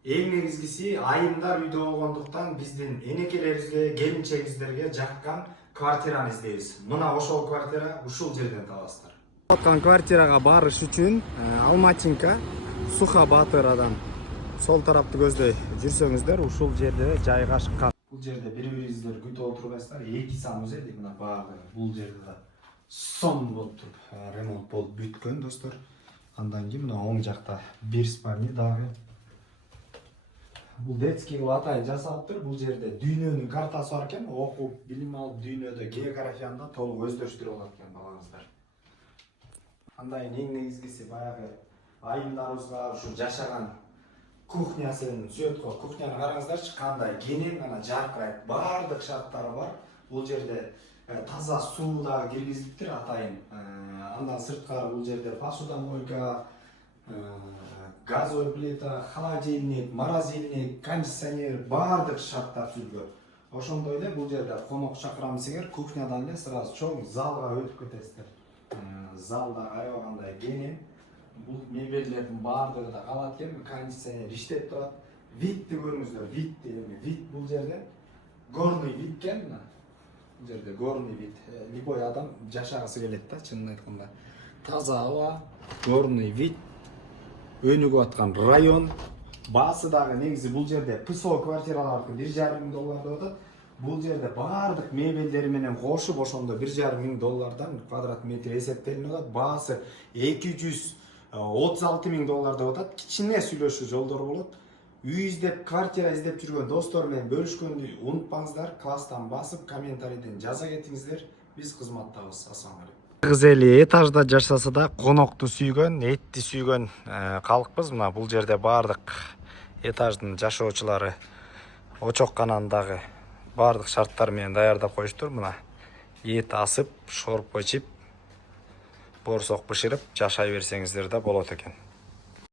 Эң негизгиси айымдар үйдө болгондуктан биздин энекелерибизге, келинчегибиздерге жаккан квартираны издейбиз. Мына ошол квартира ушул жерден табасыздар. Аткан квартирага барыш үчүн Алматинка Сухабатырадан сол тарапты көздөй жүрсөңүздөр ушул жерде жайгашкан. Бул жерде бири-бириңиздер күтүп отурбайсыздар. 2 санат эди мына багы. Бул жерде да сом болуп туруп ремонт болуп бүткөн достор. Андан кийин мына оң жакта бир спальня дагы. Бул детский кылып атайын жасалыптыр. Бул жерде дүйнөнүн картасы бар экен. Окуп, билим алып, дүйнөдө географияны толук өздөштүрүп алат экен балаңыздар. Андан кийин эң негизгиси баягы айымдарыбызга ушу жашаган кухнясын сүйөткө кухняны караңыздарчы, кандай кенен гана жаркырайт. Бардык шарттары бар. Бул жерде таза суу дагы киргизилиптир атайын. Андан сырткары бул жерде посудомойка, газовый плита, холодильник, морозильник, кондиционер, бардык шарттар түзүлгөн. Ошондой эле бул жерде конок чакырамыз эгер кухнядан эле сразу чоң залга өтүп кетесиздер. Залда аябагандай кенен. Бул мебелдердин бардыгы да калат экен, кондиционер иштеп турат. Витти көрүңүздөр, вит бул жерде горный вит экен мына. Бул жерде горный вит. Любой адам жашагысы келет да, чынын айтканда. Таза аба, горный вит. Өнүгүп аткан район. Баасы дагы негизи бул жерде ПСО квартиралардын 1,5 миң доллардан атат. Бул жерде бардык мебелдери менен кошуп ошондо 1,5 миң доллардан квадрат метр эсептелип атат. Баасы 236 миң доллар деп атат. Кичине сүйлөшүү жолдору болот. Үй издеп, квартира издеп жүргөн достор менен бөлүшкөндү унутпаңыздар. Класстан басып, комментарийден жаза кетиңиздер. Биз кызматтабыз. Ассаламу алейкум. Кызели этажда жашаса да конокту сүйгөн, этти сүйгөн калкпыз. Мына бул жерде бардык этаждын жашоочулары очок канандагы бардык шарттар менен даярдап коюштур. Мына эт асып, шорпо ичип, борсок бышырып жашай берсеңиздер да болот экен.